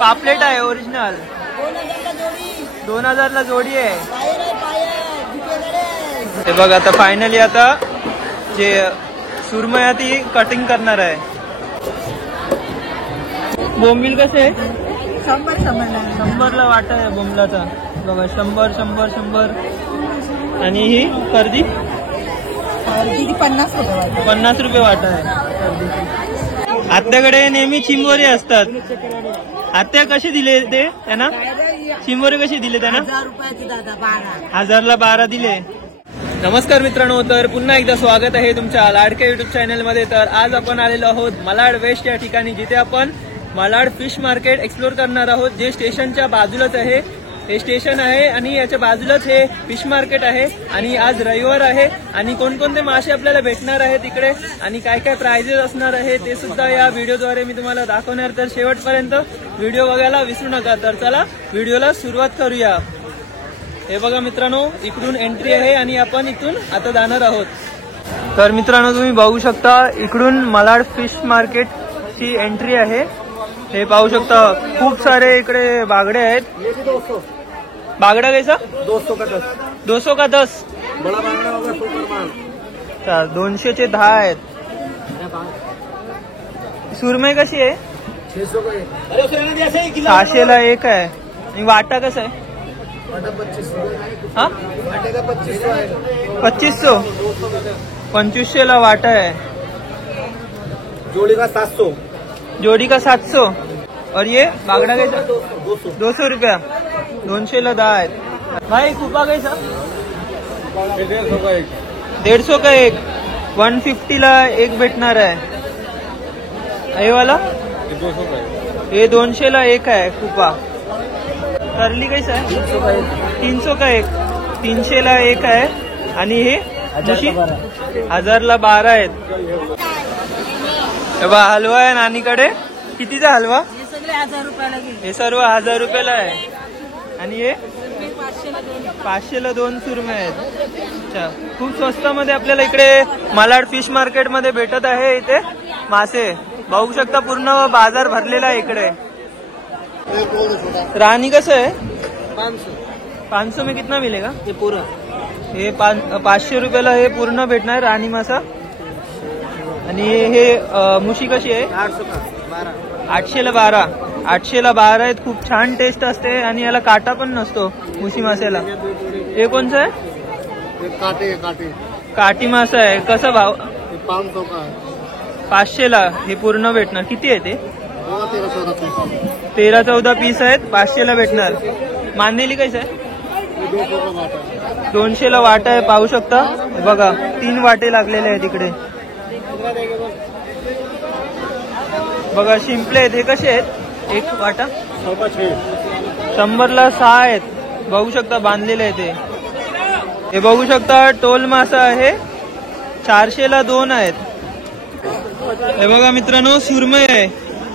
पापलेट आहे ओरिजिनल 2000ला जोडी आहे। हे बघ आता फायनली आता जे सुरमई आहे ती कटिंग करणार आहे। बोंबील कसे 100ला वाटा आहे बोंबलाचा बघा 100 आणि ही कर्दी 50 रुपये वाटा आहे। आत्याकडे नेहमी चिंबोरी असतात। आत्या कसे दिले ते त्यांना चिंबोरी कशी दिले त्यांना 1000ला 12 दिले। नमस्कार मित्रांनो, तर पुन्हा एकदा स्वागत आहे तुमच्या लाडक्या युट्यूब चॅनल मध्ये। तर आज आपण आलेलो आहोत मालाड वेस्ट या ठिकाणी, जिथे आपण मालाड फिश मार्केट एक्सप्लोर करणार आहोत, जे स्टेशनच्या बाजूलाच आहे। हे स्टेशन आहे आणि याच्या बाजूलाच हे फिश मार्केट आहे। आणि आज रविवार आहे आणि कोणकोणते मासे आपल्याला भेटणार आहे तिकडे आणि काय काय प्राइजेस असणार आहे ते सुद्धा या व्हिडिओद्वारे मी तुम्हाला दाखवणार। तर शेवटपर्यंत व्हिडिओ बघायला विसरू नका। तर चला व्हिडिओला सुरुवात करूया। हे बघा मित्रांनो, इकडून एंट्री आहे आणि आपण इथून आता जाणार आहोत। तर मित्रांनो, तुम्ही बघू शकता इकडून मालाड फिश मार्केट ची एंट्री आहे। हे पाहू शकता खूप सारे इकडे बागडे आहेत। बागडा कैसा 200 का 10 बड़ा बांगड़ा होगा सुपरमान 200 चे 10 आहेत। सुरमई कशी आहे 600 का एक 600ला एक आहे। आणि वाटा कसा आहे 2500 हा वाटे का 2500 आहे 2500 2500ला वाटा है। जोड़ी का 700 जोड़ी का 700 और ये बागड़ा कैसा 200 रुपया 200ला 10 है। भाई कुपा कैसा 150 का एक 150 का एक 150ला एक भेटणार आहे। ये वाला 200 का एक ये 200ला एक है कुपा। करली कैसा है 300 का एक 300ला एक है। आणि हे 1000ला 12 आहेत। हलवा आहे नानीकडे, कितीचा हलवा हे सर्व 1000 रुपयाला आहे। आणि हे 500ला 2 सुरमई आहेत। अच्छा, खूप स्वस्तामध्ये आपल्याला इकडे मालाड फिश मार्केट मध्ये भेटत आहे। इथे मासे बघू शकता, पूर्ण बाजार भरलेला आहे इकडे। रानी कसं आहे 500 में कितना मिलेगा ये पूरा हे 500 रुपयाला हे पूर्ण भेटणार राणी मासा। आणि हे मुशी कशी आहे 800 का 12 800ला 12 आहेत। खूप छान टेस्ट असते आणि याला काटा पण नसतो मुशी माशाला। हे कोणचं आहे काटी मासा आहे। कसा भाव 500 का 500ला हे पूर्ण भेटणार। किती आहे ते 13-14 पीस आहेत। 500ला भेटणार। मांदेली कैसा आहे 200ला वाटा आहे। पाहू शकता बघा 3 वाटे लागलेले आहेत इकडे। बघा शिंपले आहेत, हे कसे आहेत एक वाटा 100ला 6 आहेत। बघू शकता बांधलेले आहे ते। हे बघू शकता टोल मासा आहे 400ला 2 आहेत। हे बघा मित्रांनो सुरमई आहे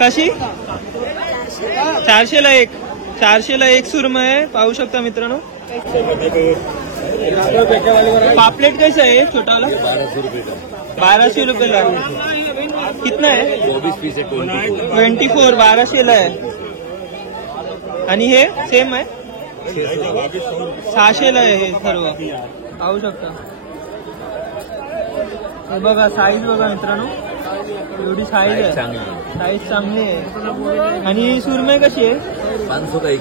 कशी 400ला एक सुरमई आहे। पाहू शकता मित्रांनो। पापलेट कैसा है छोटा वाला 1200 रुपये। कितना है 24 पीस है 24 1200ला आहे। आणि हे सेम आहे 600ला आहे हे सर्व। पाहू शकता हे बघा साईज बघा मित्रांनो, एवढी साईज आहे, साईज चांगली आहे। आणि सुरमई कशी आहे 500 का एक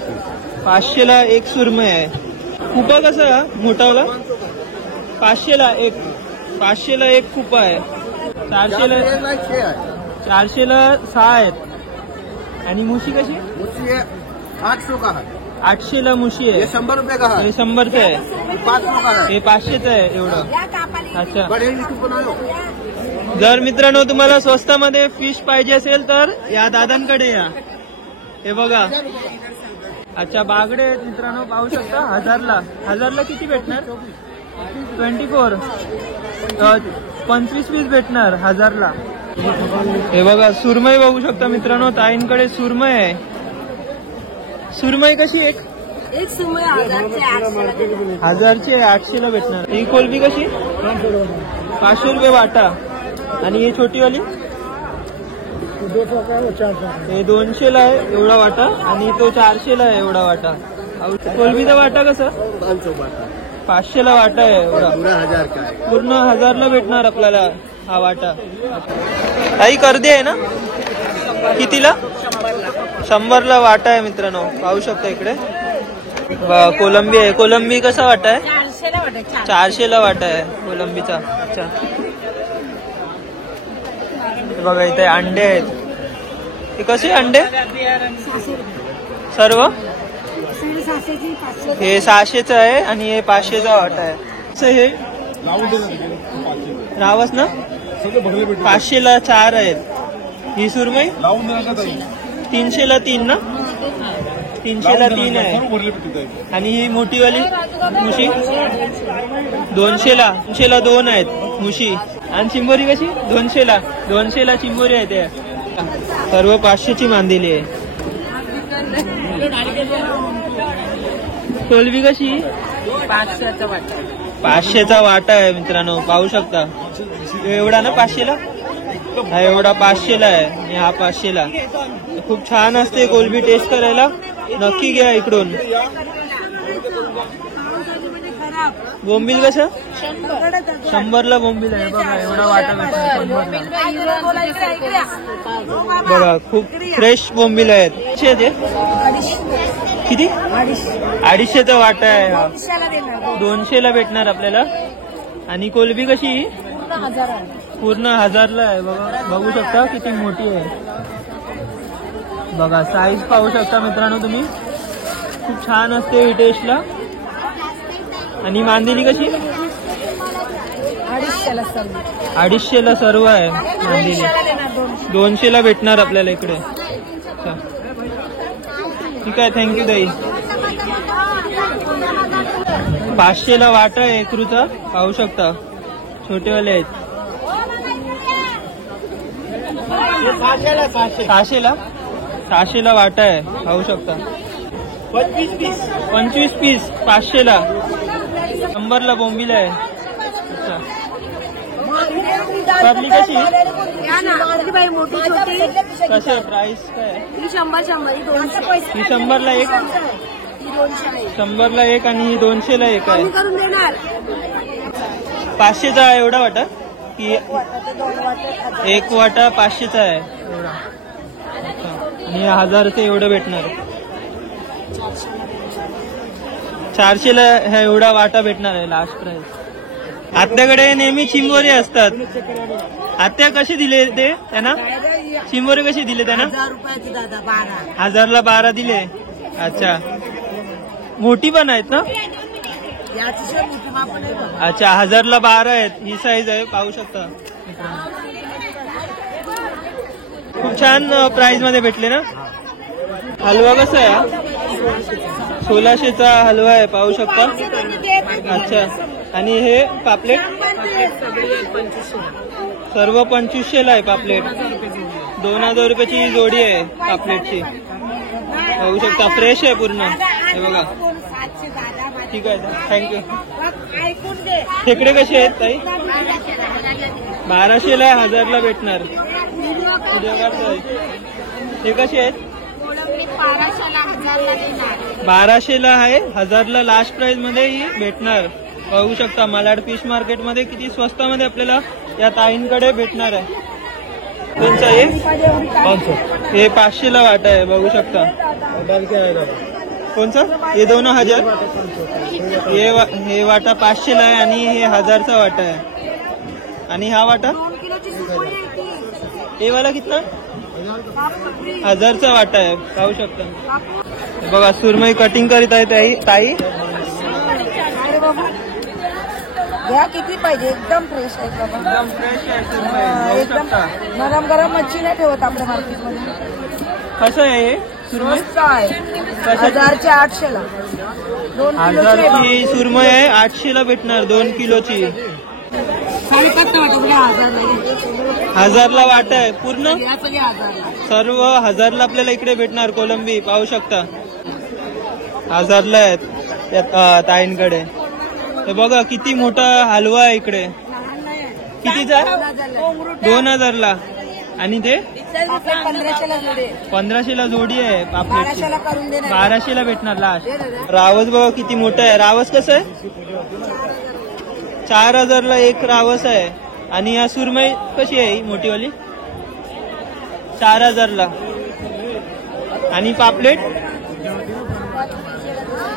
500ला एक सुरमई आहे। कुपा कसा मोठावाला 500ला एक कुपा आहे। 400ला 6 आहेत। आणि मुशी कशी 800 का है 800ला मुशी आहे। 100 रुपये का है 100चं आहे। 500 का है हे 500चं आहे एवढं। अच्छा, बड़े यूट्यूब बनाओ। जर मित्रांनो तुम्हाला स्वस्तामध्ये फिश पाहिजे असेल तर या दादांकडे या। हे बघा अच्छा बागडे आहेत मित्रांनो, पाहू शकता 1000ला किती भेटणार 24 25 पीस भेटणार 1000ला। हे बघा सुरमई बघू शकता मित्रांनो, ताईंकडे सुरमई आहे। सुरमई कशी एक सुरमई 1000ची 800ला भेटणार। ही कोलबी कशी 500 रुपये वाटा। आणि ही छोटी वाली हे 200ला आहे एवढा वाटा आणि तो 400ला आहे एवढा वाटा. कोलंबीचा वाटा कसं? 500ला वाटा आहे एवढा. पूर्ण 1000ला भेटणार आपल्याला हा वाटा. काही कर्दी आहे ना? कितीला? 100ला वाटा आहे मित्रांनो, पाहू शकता इकडे. कोलंबी आहे. कोलंबी कसा वाटा आहे? 400ला वाटा आहे कोलंबीचा. अच्छा, बघा इथे अंडे आहेत. हे कसे अंडे सर्व? हे 600चं आहे आणि हे 500चा वाटा आहे. हे रावस ना? 500ला 4 आहेत. ही सुरमई 300ला 3 ना? 300ला 3 आहे. आणि ही मोठीवाली मुशी 200ला 2 आहेत मुशी. आणि चिंबोरी कशी? 200ला चिंबोरी आहे. ते सर्व 500ची मांदिली आहे. कोलंबी कशी? 500चा वाटा आहे मित्रांनो, पाहू शकता. एवढा ना 500ला? हा एवढा 500ला आहे आणि हा 500ला. खूप छान असते कोलंबी, टेस्ट करायला नक्की घ्या इकडून. बोंबील कसं? 100ला बोंबील आहे. बघा एवढा वाटा बघा, खूप फ्रेश बोंबील आहेत. किती? 250चा वाटा आहे हा. 200ला भेटणार आपल्याला. आणि कोलंबी कशी? पूर्ण 1000ला आहे. बघा, बघू शकता किती मोठी आहे. बघा साईज पाहू शकता मित्रांनो तुम्ही. खूप छान असते ही टेस्टला. आणि मांदेली कशी? 250ला सर्व आहे मांदेली. 200ला भेटणार आपल्याला इकडे. ठीक आहे, थँक्यू ताई. 500ला वाटा आहे एकरूचा, पाहू शकता. छोटेवाले आहेत. 600ला वाटा आहे, पाहू शकता. 25 पीस 500ला. 100ला बोंबील आहे. अच्छा, पापली कशी? कसे प्राइस काय? 100ला एक. 100ला एक आणि 200ला एक आहे. 500चा एवढा वाटा की एक वाटा 500चा आहे एवढा. आणि 1000चं एवढं भेटणार. 400ला ह्या एवढा वाटा भेटणार आहे लास्ट प्राइस. आत्याकडे नेहमी चिंबोरे असतात. आत्या कसे दिले ते त्यांना? चिंबोरे कसे दिले त्यांना? 1000ला 12 दिले. अच्छा, मोठी पण आहेत ना? अच्छा, 1000ला 12 आहेत. ही साईज आहे, पाहू शकता. खूप छान प्राइस मध्ये भेटले ना. हलवा कसा आहे? 1600चा हलवा आहे, पाहू शकता. अच्छा, आणि हे पापलेट सर्व 2500ला आहे. पापलेट 2000 रुपयाची जोडी आहे पापलेटची, पाहू शकता. फ्रेश आहे पूर्ण. हे बघा. ठीक आहे, थँक्यू. खेकडे कसे आहेत ताई? 1200ला 1000ला भेटणार. हे कसे आहेत? 1200ला आहे, 1000ला लास्ट प्राइस मध्ये ही भेटणार. पाहू शकता. मालाड फिश मार्केट मध्ये किती स्वस्तामध्ये आपल्याला या ताईंकडे भेटणार आहे. कोणचा आहे? हे 500ला वाटा आहे, बघू शकता. कोणचा? हे 2000. हे वाटा 500ला आहे आणि हे 1000चा वाटा आहे. आणि हा वाटा हे वाला कितना? 1000चा वाटा आहे, पाहू शकता. बघा सुरमई कटिंग करीत आहे ताई. घ्या, किती पाहिजे? एकदम फ्रेश आहे. एकदम फ्रेश आहे सुरमई, एकदम नरम गरम मच्छी नाही ठेवत आपल्या मार्केटमध्ये. कसं आहे हे सुरमई? 1000चे 800ला 2 किलोची 1000ची सुरमई आहे. 800ला भेटणार 2 किलोची. 1000ला वाटा आहे पूर्ण. सर्व 1000ला आपल्याला इकडे भेटणार. कोलंबी पाहू शकता 1000ला आहेत त्या ताईंकडे. हे बघा किती मोठा हलवा आहे इकडे. कितीचा? 2000ला. आणि ते पापलेट 1500ला जोडी 1500ला जोडी आहे पापलेटची. 1200ला करून देणार 1200ला भेटणार लास्ट. रावस बघा किती मोठं आहे. रावस कसं आहे? 4000ला एक रावस आहे. आणि या सुरमई कशी आहे ही मोठीवाली? 4000ला. आणि पापलेट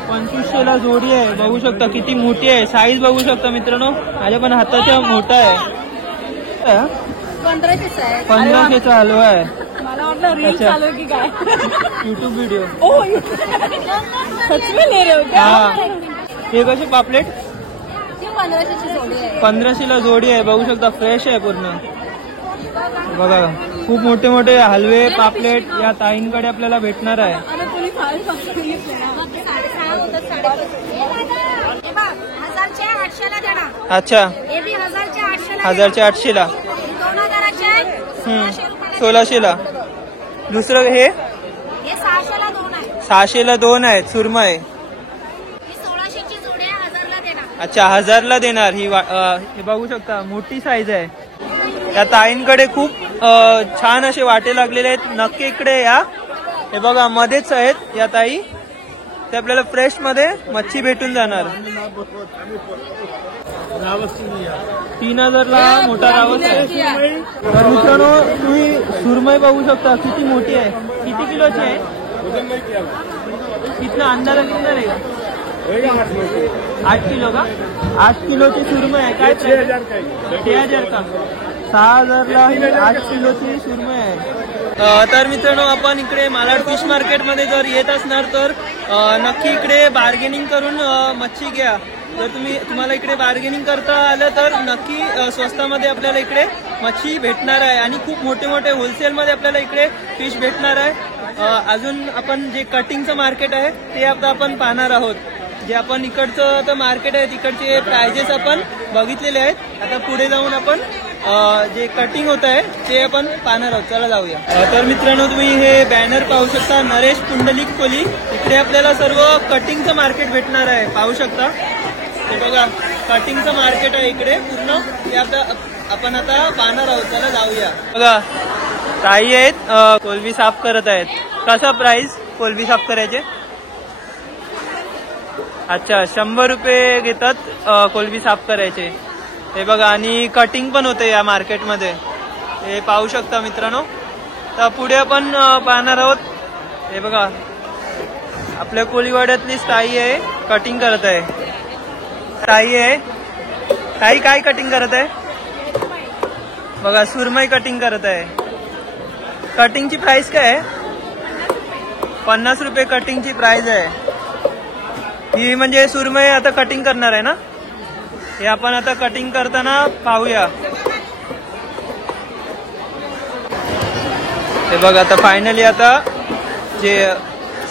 2500ला जोडी आहे. बघू शकता किती मोठी आहे. साईज बघू शकता मित्रांनो, माझ्या पण हाताच्या मोठा आहे. 1500चा आहे. 1500चा हलवा आहे. मला वाटलं रील अच्छा. चालू की काय. YouTube video. ओ सच में ले रहे हो क्या? हा. हे कसे पापलेट? ती 1500ची जोडी आहे. 1500ला जोडी आहे. बघू शकता फ्रेश आहे पूर्ण. बघा खूप मोठे मोठे हलवे पापलेट या ताईंकडे आपल्याला भेटणार आहे. आणि तुम्ही फार स्वस्त घेतले ना. 6.5 होतात 5.5. हे बघ 1000चे 800ला देणार. अच्छा. हे बी 1000चे 800ला. 1000चे 800ला. 2000चे 1600ला. दुसरं हे हे 600ला 2 आहे. 600ला 2 आहेत. सुरमई ही 1600ची जोडी आहे. 1000ला देणार. अच्छा 1000ला देणार. ही हे बघू शकता मोठी साईज आहे. या ताईंकडे खूप छान असे वाटे लागलेले आहेत. नक्की इकडे या. हे बघा मध्येच आहेत या ताई. ते आपल्याला फ्रेश मध्ये मच्छी भेटून जाणार. 3000ला मोठा रावस आहे. तर मित्रांनो तुम्ही सुरमई बघू शकता किती मोठी आहे. किती किलोची आहे? कितना अंदाजा कितना रहेगा? 8 किलो का? 8 किलोची सुरमई आहे. काय 6000 का? 6000ला 8 किलोची सुरमई आहे. तर मित्रांनो आपण इकडे मालाड फिश मार्केटमध्ये जर येत असणार तर नक्की इकडे बार्गेनिंग करून मच्छी घ्या. जर तुम्हाला इकडे बार्गेनिंग करता आलं तर नक्की स्वस्तामध्ये आपल्याला इकडे मच्छी भेटणार आहे. आणि खूप मोठे मोठे होलसेलमध्ये आपल्याला इकडे फिश भेटणार आहे. अजून आपण जे कटिंगचं मार्केट आहे ते आता आपण पाहणार आहोत. जे आपण इकडचं तर मार्केट आहे तिकडचे प्राइजेस आपण बघितलेले आहेत. आता पुढे जाऊन आपण जे कटिंग होत आहे ते आपण पाहणार आहोत. चला जाऊया. तर मित्रांनो तुम्ही हे बॅनर पाहू शकता. नरेश पुंडलिक कोली. इकडे आपल्याला सर्व कटिंगचं मार्केट भेटणार आहे. पाहू शकता हे बघा कटिंगचं मार्केट आहे इकडे पूर्ण. हे आता आपण आता पाहणार आहोत. चला जाऊया. बघा ताई आहेत कोलबी साफ करत आहेत. कसा प्राइस कोलबी साफ करायचे? अच्छा 100 रुपये घेतात कोलबी साफ करायचे. हे बघा आणि कटिंग पण होते या मार्केटमध्ये. हे पाहू शकता मित्रांनो. तर पुढे आपण पाहणार आहोत. हे बघा आपल्या कोळीवाड्यातली ताई आहे कटिंग करत आहे. ताई आहे. ताई काय कटिंग करत आहे? बघा सुरमई कटिंग करत आहे. कटिंगची प्राइस काय आहे? 50 रुपये कटिंगची प्राइस आहे. ही म्हणजे सुरमई आता कटिंग करणार आहे ना. हे आपण आता कटिंग करताना पाहूया. हे बघा आता फायनली आता जे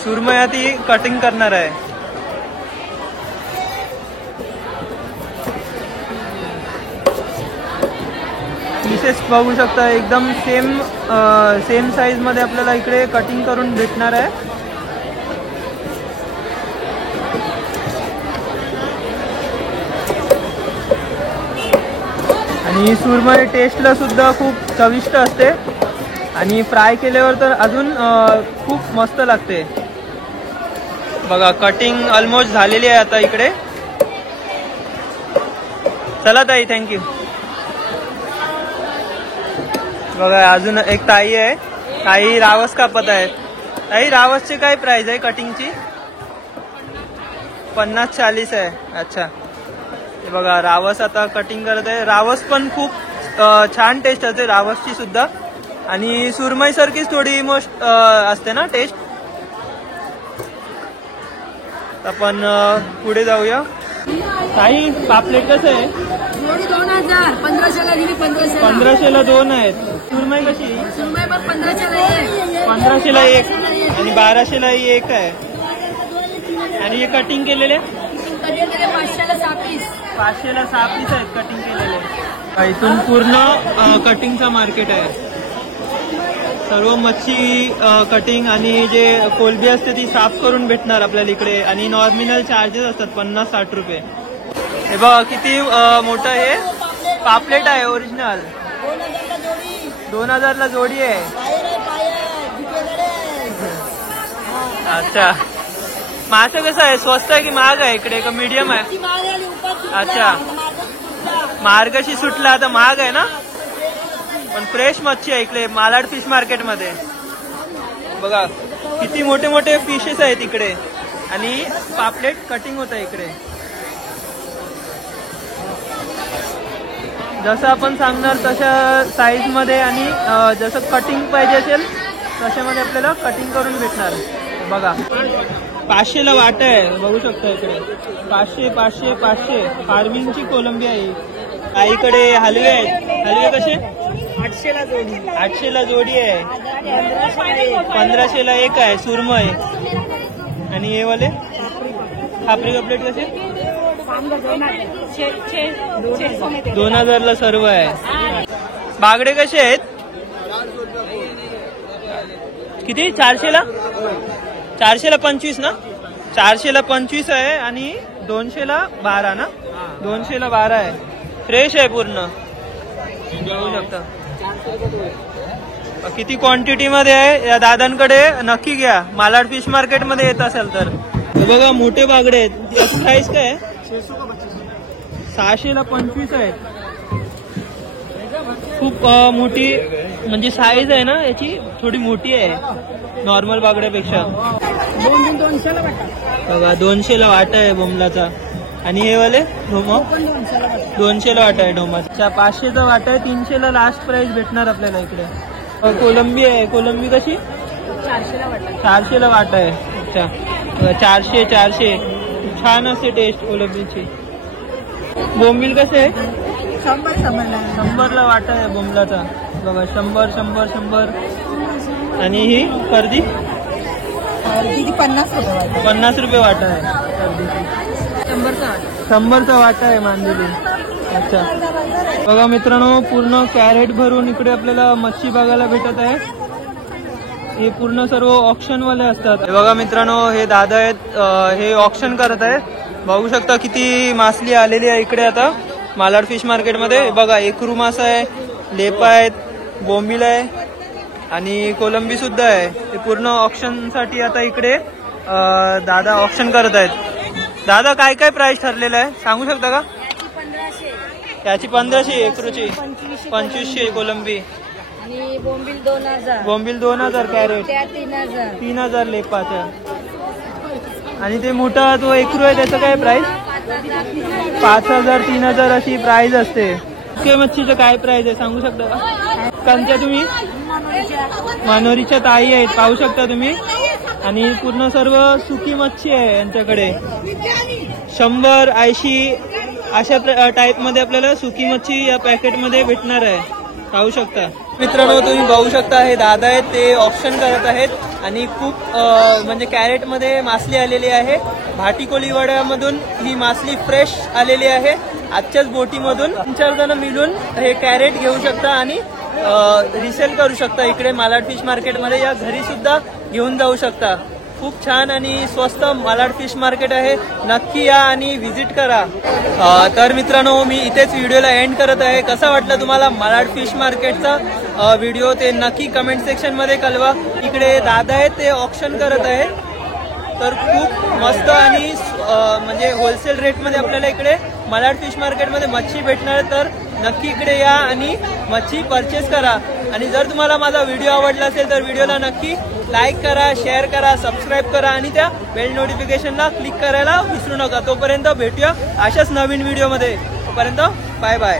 सुरमई आहे ती कटिंग करणार आहे. पीसेस बघू शकता एकदम सेम साईज मध्ये आपल्याला इकडे कटिंग करून भेटणार आहे. आणि सुरमई टेस्टला सुद्धा खूप चविष्ट असते आणि फ्राय केल्यावर तर अजून खूप मस्त लागते. बघा कटिंग ऑलमोस्ट झालेली आहे आता इकडे. चला ताई थँक्यू. बघा अजून एक ताई आहे. ताई रावस कापत आहेत. ताई रावसची काय प्राइस आहे कटिंगची? 50-40 आहे. अच्छा हे बघा रावस आता कटिंग करत आहे. रावस पण खूप छान टेस्ट असते रावसची सुद्धा. आणि सुरमई सारखीच थोडी मोस्ट असते ना टेस्ट. आपण पुढे जाऊया. ताई पापलेट कसं आहे? जोडी 2000. 1500ला दिली. 1500ला 2 आहेत. सुरमई कशी? सुरमई पण 1500ला आहे. 1500ला 1 आणि 1200ला 1 आहे. आणि हे कटिंग केलेले 500ला 6 पीस. 500ला 6 पीस आहेत कटिंग केलेले. इथून पूर्ण कटिंगचा मार्केट आहे. सर्व मच्छी कटिंग आणि जे कोलबी असते ती साफ करून भेटणार आपल्याला इकडे. आणि नॉमिनल चार्जेस असतात 50-60 रुपये. हे बघा किती मोठं हे पापलेट आहे ओरिजिनल. 2000ला जोडी. 2000ला जोडी आहे. अच्छा, मासे कसं आहे, स्वस्त आहे की महाग आहे इकडे का मीडियम आहे? अच्छा, मार्गशी सुटला आता महाग आहे ना, पण फ्रेश मच्छी आहे इकडे मालाड फिश मार्केट मध्ये. बघा किती मोठे मोठे फिशेस आहेत इकडे आणि पापलेट कटिंग होत आहे इकडे. जसं आपण सांगणार तशा साईज मध्ये आणि जसं कटिंग पाहिजे असेल तशामध्ये आपल्याला कटिंग करून भेटणार. बघा 500ला वाटा आहे, बघू शकता इकडे 500 500 500. फार्मिंगची कोलंबी आहे. काहीकडे हलवे आहेत. हलवे कसे? 800ला जोडी. 800ला जोडी आहे. 1500ला एक आहे सुरमई. आणि हे वाले खापरी कपलेट कसे? 2000ला सर्व आहे. बागडे कसे आहेत? किती? 400ला 25 ना? 400ला 25 आहे आणि 200ला 12 ना? 200ला 12 आहे. फ्रेश आहे पूर्ण, बघू शकता. किती क्वांटिटी मध्ये आहे या दादांकडे, नक्की घ्या. मालाड फिश मार्केट मध्ये येत असेल तर. बघा मोठे बागडे आहेत. याची प्राइस काय आहे? 600ला 25 आहेत. खूप मोठी म्हणजे साईज आहे ना याची, थोडी मोठी आहे नॉर्मल बागड्यापेक्षा. बघा 200ला वाटा आहे बोंबलाचा. आणि हे वाले ढोमा 200ला वाटा आहे ढोमाचा. 500चा वाटा आहे. 300ला लास्ट प्राइस भेटणार आपल्याला इकडे. कोलंबी आहे. कोलंबी कशी? 400ला वाटा आहे. अच्छा, 400 छान असते टेस्ट कोलंबीची. बोंबील कसे आहे? 100ला वाटा आहे बोंबलाचा. बघा 100. आणि ही कर्दी 50 रुपये वाटा आहे कर्दीची. 100चा वाटा आहे मांदेली. अच्छा, बघा मित्रांनो पूर्ण कॅरेट भरून इकडे आपल्याला मच्छी बघायला भेटत आहे. हे पूर्ण सर्व ऑक्शन वाले असतात. हे बघा मित्रांनो, हे दादा आहेत, हे ऑक्शन करत आहेत. बघू शकता किती मासली आलेली आहे इकडे आता मालाड फिश मार्केट मध्ये. बघा एकरू मासा आहे, लेपा आहेत, बोंबील आहे आणि कोलंबी सुद्धा आहे. हे पूर्ण ऑक्शन साठी आता इकडे दादा ऑक्शन करत आहेत. दादा काय काय प्राइस ठरलेलं आहे सांगू शकता का? त्याची 1500 एकरूची. 2500 कोलंबी. आणि बोंबील 2000. बोंबील 2000 कॅरेट. 3000 लेपाच्या. आणि ते मोठा तो एकरू आहे त्याचं काय प्राइस? 5000 3000 अशी प्राइस असते. के मच्छीचं काय प्राइस आहे सांगू शकता का? कोणत्या तुम्ही? मनोरीच्या ताई आहेत, पाहू शकता तुम्ही. आणि पूर्ण सर्व सुकी मच्छी आहे यांच्याकडे. 100 80 अशा टाईप मध्ये आपल्याला सुकी मच्छी या पॅकेट मध्ये भेटणार आहे, पाहू शकता. मित्रांनो तुम्ही बघू शकता हे दादा आहेत, ते ऑप्शन करत आहेत. आणि खूप म्हणजे कॅरेट मध्ये मासली आलेली आहे. भाटी कोळीवाड्यामधून ही मासली फ्रेश आलेली आहे. आजच्याच बोटीमधून 3-4 जण मिळून हे कॅरेट घेऊ शकता आणि रिसेल करू शकता इकडे मालाड फिश मार्केटमध्ये. या घरी सुद्धा घेऊन जाऊ शकता. खूप छान आणि स्वस्त मालाड फिश मार्केट आहे. नक्की या आणि व्हिजिट करा. तर मित्रांनो मी इथेच व्हिडिओला एंड करत आहे. कसा वाटला तुम्हाला मालाड फिश मार्केटचा व्हिडिओ ते नक्की कमेंट सेक्शन मध्ये कळवा. इकडे दादा आहेत ते ऑप्शन करत आहेत. तर खूप मस्त आणि म्हणजे होलसेल रेटमध्ये आपल्याला इकडे मालाड फिश मार्केटमध्ये मच्छी भेटणार. तर नक्की इकडे या आणि मच्छी परचेस करा. आणि जर तुम्हाला माझा व्हिडिओ आवडला असेल तर व्हिडिओला नक्की लाईक करा, शेअर करा, सबस्क्राईब करा आणि त्या बेल नोटिफिकेशनला क्लिक करायला विसरू नका. तोपर्यंत भेटूया अशाच नवीन व्हिडिओमध्ये. तोपर्यंत बाय बाय.